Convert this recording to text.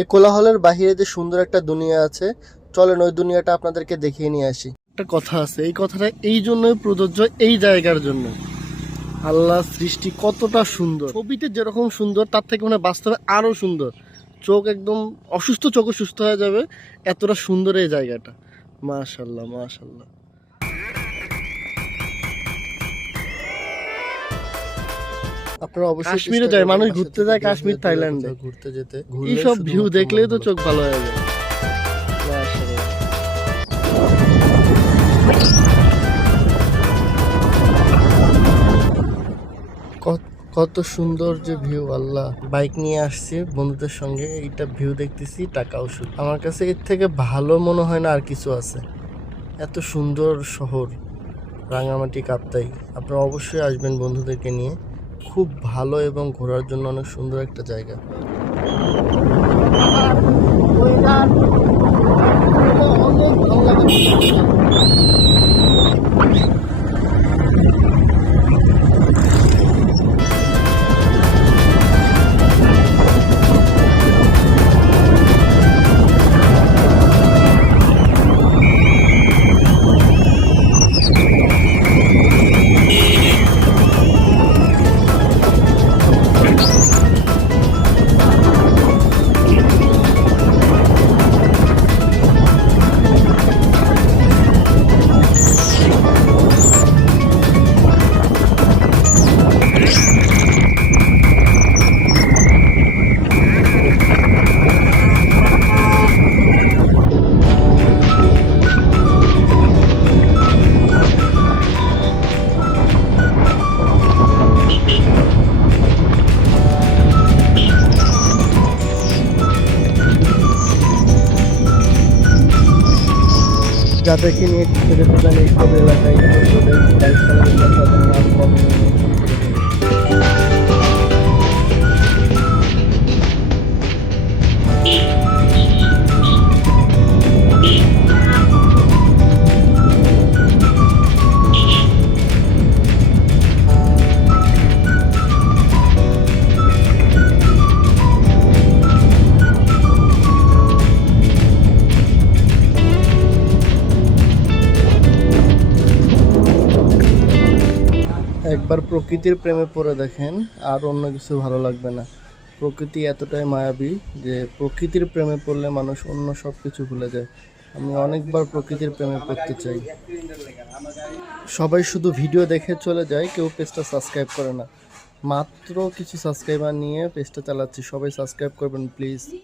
এই কোলাহলের বাহিরে যে সুন্দর একটা দুনিয়া আছে, চলেন ওই দুনিয়াটা আপনাদেরকে দেখিয়ে নিয়ে আসি। একটা কথা আছে, এই কথাটা এই জন্যই প্রযোজ্য, এই জায়গার জন্য। আল্লাহ সৃষ্টি কতটা সুন্দর, ছবিতে যেরকম সুন্দর তার থেকে মানে বাস্তবে আরো সুন্দর। চোখ একদম অসুস্থ চোখও সুস্থ হয়ে যাবে, এতটা সুন্দর এই জায়গাটা। মাশাআল্লাহ মাশাআল্লাহ। আপনারা অবশ্যই কাশ্মীরে যায়, মানুষ ঘুরতে যায় কাশ্মীর থাইল্যান্ডে ঘুরতে যেতে, এইসব ভিউ দেখলেই তো চোখ ভালো হয়ে যায়। কত সুন্দর যে ভিউ, আল্লাহ। বাইক নিয়ে আসছি বন্ধুদের সঙ্গে, এইটা ভিউ দেখতেছি, টাকাও শুধু। আমার কাছে এর থেকে ভালো মনে হয় না আর কিছু আছে। এত সুন্দর শহর রাঙামাটি কাপ্তাই। আপনারা অবশ্যই আসবেন বন্ধুদেরকে নিয়ে, খুব ভালো এবং ঘোরার জন্য অনেক সুন্দর একটা জায়গা। যাদেরকে নিয়ে ঘুরতে যেতে চান এইসব এলাকায় বাইক চালাবেন না, তাদের নাম কম। একবার প্রকৃতির প্রেমে পড়ে দেখেন, আর অন্য কিছু ভালো লাগবে না। প্রকৃতি এতটাই মায়াবী যে প্রকৃতির প্রেমে পড়লে মানুষ অন্য সব কিছু ভুলে যায়। আমি অনেকবার প্রকৃতির প্রেমে পড়তে চাই। সবাই শুধু ভিডিও দেখে চলে যায়, কেউ পেজটা সাবস্ক্রাইব করে না। মাত্র কিছু সাবস্ক্রাইবার নিয়ে পেজটা চালাচ্ছি, সবাই সাবস্ক্রাইব করবেন প্লিজ।